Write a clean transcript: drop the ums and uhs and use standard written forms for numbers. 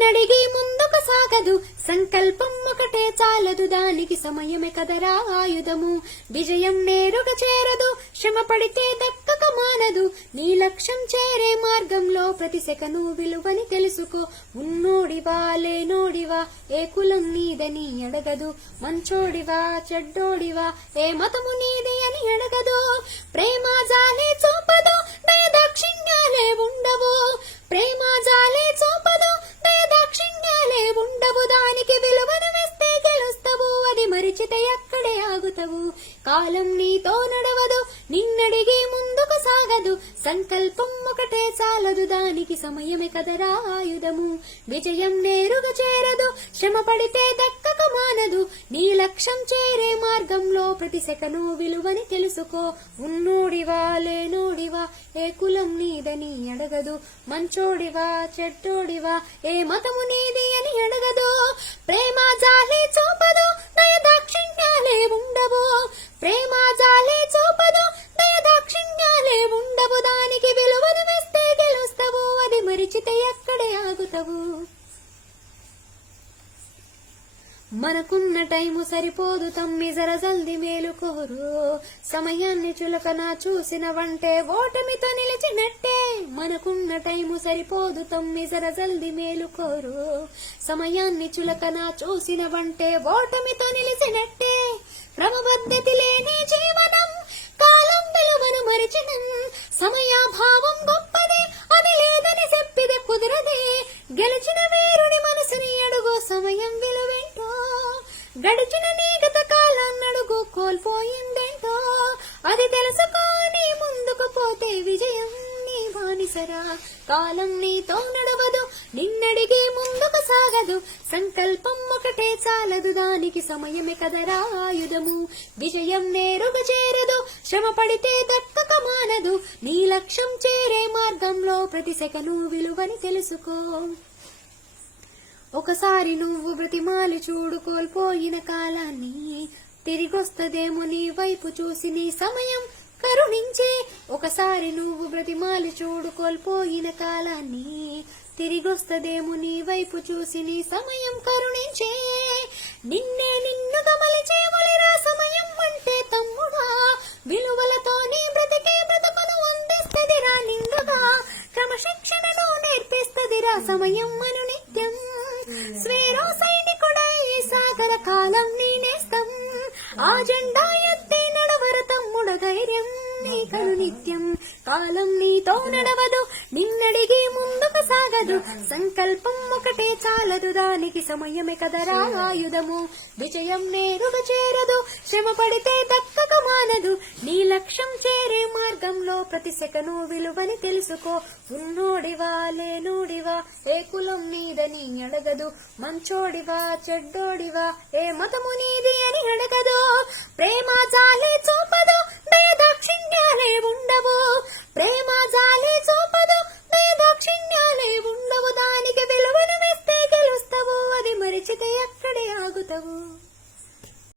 నిన్నడిగి ముందుకు సాగదు, సంకల్పం ఒకటే చాలదు, దానికి సమయమే కదరా ఆయుధము. విజయం నేరుగా చేరదు, శ్రమ పడితే దక్కక మానదు, నీ లక్ష్యం చేరే మార్గంలో ప్రతి సెకను విలువని తెలుసుకో. ఉన్నోడివా లేనోడివా ఏ కులం నీదని అడగదు, మంచోడివా చెడ్డోడివా ఏ మతము నీది అని అడగదు. ప్రేమ జాలే చూపదు, దయ దాక్షిణ్యాలే ఉండవు, ప్రేమ జాలే చూపదు, దయ దాక్షిణ్యాలే ఉండవు, దానికి విలువను వేస్తే గెలుస్తావు, అది మరిచితే అక్కడే ఆగుతావు. కాలం నీతో నడవదు, నిన్నడిగి ముందుకు సాగదు, సంకల్పం ఒకటే చాలదు, దానికి సమయమే కదరా ఆయుధము. విజయం నేరుగా చేరదు, శ్రమ పడితే దక్కక మానదు, నీ లక్ష్యం చేరే మార్గంలో ప్రతి సెకను విలువని తెలుసుకో. ఉన్నోడివా లేనోడివా ఏ కులం నీదని అడగదు, మంచోడివా చెడ్డోడివా ఏ మతము నీది అని అడగదు. ప్రేమ జాలే చూపదు, దయ దాక్షిణ్యాలే ఉండవు, ప్రేమ జాలే చూపదు, దయ దాక్షిణ్యాలే ఉండవు, దానికి విలువను వేస్తే గెలుస్తావు, అది మరిచితే అక్కడే ఆగుతావు. మనకున్న టైము సరిపోదు తమ్మి జర జల్ది మేలుకోరు, సమయాన్ని చులకన చూసిన వంటే ఓటమితో నిలిచినట్టే. మనకున్న టైము సరిపోదు తమ్మి జర జల్ది మేలుకోరు, సమయాన్ని చులకన చూసిన వంటే ఓటమితో నిలిచినట్టే. క్రమపద్ధతి లేని జీవనం, కాలం విలువను మరిచినం, సమయాభావం గొప్పదే అది లేదని చెప్పిదే కుదరదే. గెలిచిన వీరుని మనసుని అడుగు, సమయం విలువేంటో, గడిచిన నీ గత కాలాన్ని అడుగు, కోల్పోయిందేంటో అది తెలుసుకొని ముందుకు పోతే విజయం నీ బానిసరా. కాలం నీతో నడవదు, నిన్నడిగి ముందుకు సాగదు, సంకల్పం ఒకటే చాలదు, దానికి సమయమే కదరా ఆయుధము. విజయం నేరుగా చేరదు, శ్రమ పడితే దక్కక మానదు, నీ లక్ష్యం చేరే మార్గంలో ప్రతి సెకను విలువని తెలుసుకో. ఒకసారి నువ్వు బ్రతిమాలి చూడు కోల్పోయిన కాలాన్ని, తిరిగొస్తదేమో నీ వైపు చూసి నీ సమయం కరుణించే. ఒకసారి నువ్వు బ్రతిమాలి చూడు కోల్పోయిన కాలాన్ని, తిరిగొస్తదేమో నీ వైపు చూసి నీ సమయం కరుణించే. నిన్నే నిన్నుగా మలిచేవలిరా సమయం అంటే తమ్ముడా, విలువలతో నీ బ్రతికే బ్రతుకును అందిస్తదిరా నిండుగా, క్రమశిక్షణను నేర్పిస్తదిరా సమయం అను నిత్యం. స్వేరో సైనికుడై సాగర కాలం నీ నేస్తం, ఆ జెండా ఎత్తి నడవర తమ్ముడ ధైర్యం నీకను నిత్యం. కాలం నీతో నడవదు, నిన్నడిగి ముందుకు సాగదు, సంకల్పం ఒకటే చాలదు, దానికి సమయమే కదరా ఆయుధము. విజయం నేరుగా చేరదు, శ్రమ పడితే దక్కక మానదు, నీ లక్ష్యం చేరే మార్గంలో ప్రతి సెకను విలువని తెలుసుకో. ఉన్నోడివా లేనోడివా ఏ కులం నీదని అడగదు, మంచోడివా చెడ్డోడివా ఏ మతము నీది అని అడగదు. ప్రేమ జాలే చూపదు, దయ దాక్షిణ్యాలే ఉండవు, ప్రేమ